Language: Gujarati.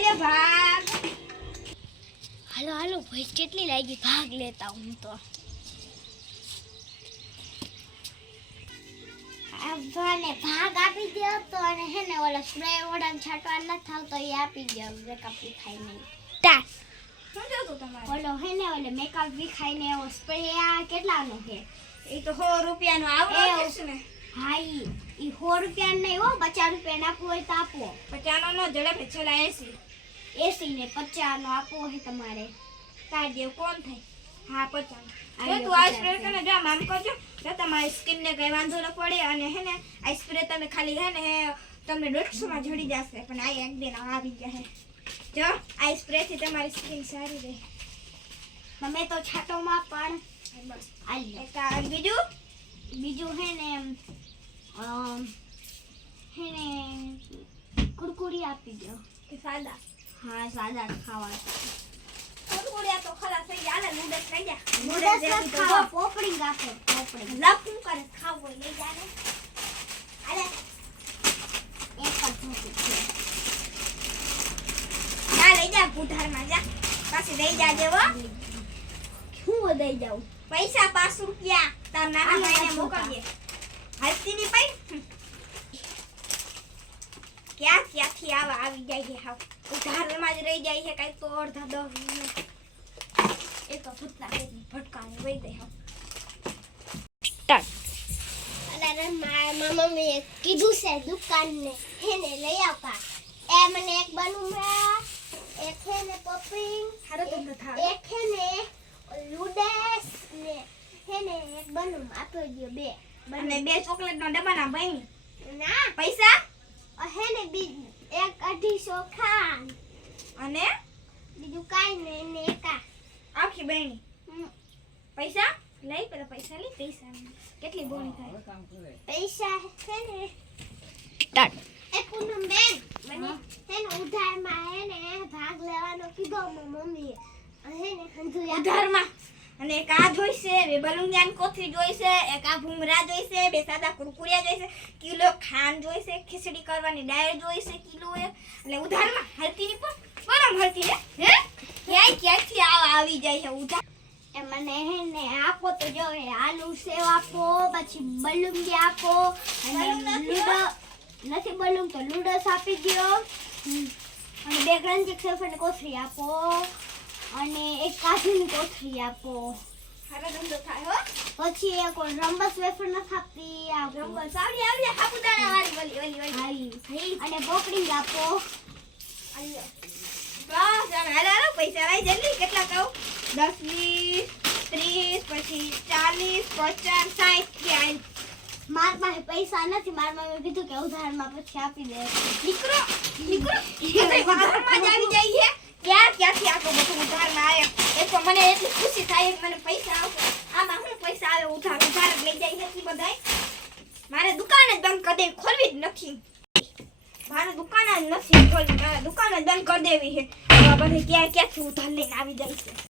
લઈ લે ભાગ. હાલો હાલો ભાઈ કેટલી લાગી ભાગ લેતા હું તો આને ભાગ આપી દો તો અને હે ને ઓલા સ્પ્રે વડાને છાંટવા ન થાવ તો એ આપી દો મેકઅપ વિખાઈ નહીં ટા શું જોતું તમારે? ઓલો હે ને ઓલે મેકઅપ વિખાઈ ને એવો સ્પ્રે આ કેટલાનો છે એ તો 100 રૂપિયાનો આવડો છે ને. હા ઈ 100 રૂપિયાનો નહીં હો 50 રૂપિયાનો આપવો હોય તો આપો 50 નો ઝડપે છેલ્લા 80 ને 50 નો આપવો હોય તમારે તાર જેવું કોણ થાય? હા 50. આયો જો તું આ 50 સ્પ્રે તને જો આમ કરજો તો તમારી સ્કિન ને કઈ વાંધો ન પડે અને હે ને આ સ્પ્રે તમે ખાલી હે ને તમને 150 માં જડી જશે પણ આ એક બેન આવી જશે. જો આ સ્પ્રે થી તમારી સ્કિન સારી રહે. તમે તો છાટોમાં પણ બસ આલ્યો એક આ બીજું હે ને કુરકુરી આપી દો કે સાદા હા સાદા ખાવા કુરકુરિયા તો ખલાસ થઈ ગયા. હાલે નૂડલ્સ લઈ જા. નૂડલ્સ નથી ખાવા પોપડી રાખો પોપડી લપું કરે ખાવું હોય લઈ જા ને. હાલે એક જ મૂકી છે જા લઈ જા બુધારમાં જા. પાછી દઈ જાજે હો. હું દઈ જાઉં પૈસા 5 રૂપિયા તાર નાના ભાઈને મોકલજે. હાલતીની પૈ ક્યાંથી આવી જાય છે હાવ ઉધારમાં જ રહી જાય છે કઈ તો અડધા 10 એ તો ભૂતના પેટની ભટકાને વહી દે હાવ. અને મારા મમ્મીએ કીધું છે દુકાનને એને લઈ આવતા એ મને એક બલૂન એક છે ને પોપિંગ હારો ધંધો થાવ. એક છે ને લુડેસ ને છે ને એક બલૂન આપી દો બે અને 2 ચોકલેટનો ડબ્બાના ભાઈ ના પૈસા હે ને બીજું એક 250 ખાન અને બીજું કાઈ નહીં ને એકા આખી બહેણી પૈસા લઈ પેલા પૈસા લઈ પૈસા કેટલી બોણી થાય પૈસા છે ને એ પૂનમ બેન મને છે ને ઉધારમાં હે ને ભાગ લેવાનો કીધો મમ્મીએ હે ને હંજુ ઉધારમાં અને એક આ જોઈશે 2 બલુંગિયાન કોથળી જોઈશે એક આ ભૂંગરા જોઈશે 2 સાદા કુરકુરિયા જોઈશે કિલો ખાંડ જોઈશે ખીચડી કરવાની દાળ જોઈશે કિલો એટલે ઉધારમાં હલતી ની પણ પરમ હલતી હે ક્યાંથી આવી જાય છે ઉધાર. એ મને હે ને આપો તો જો એ આલુ સેવ આપો પછી બલુંગી આપો અને લૂડો નથી બલુંગ તો લૂડોસ આપી દ્યો અને 2 ક્રંચી સેફની કોથળી આપો અને એક કાજુની કોથળી આપો હારો ધંધો થાય હો. પછી એક રંબસ વેફર ન ખાપતી આ રંબસ આવી સાબુદાણા વાળી વલી હાઈ અને પોપડી આપો અલ્યો બસ હાલો પૈસા લઈ જલ્દી કેટલા કહું 10 20 30 પછી 40 50 60 થી માર પાસે પૈસા નથી માર મમ્મીએ કીધું કે ઉધારમાં પછી આપી દે નીકળો વાહનમાં જ આવી જાય છે ક્યાંથી આખો બધું ઉધારમાં આવે એ તો મને એટલી ખુશી થાય કે મને પૈસા આવશે. આમાં હું પૈસા આવે ઉધાર જ લઈ જાય છે બધાય. મારે દુકાન જ બંધ કરી દેવી ખોલવી જ નથી. મારે દુકાન જ નથી ખોલવી મારે દુકાન જ બંધ કરી દેવી છે. બધે ક્યાંથી ઉધાર લઈને આવી જાય છે.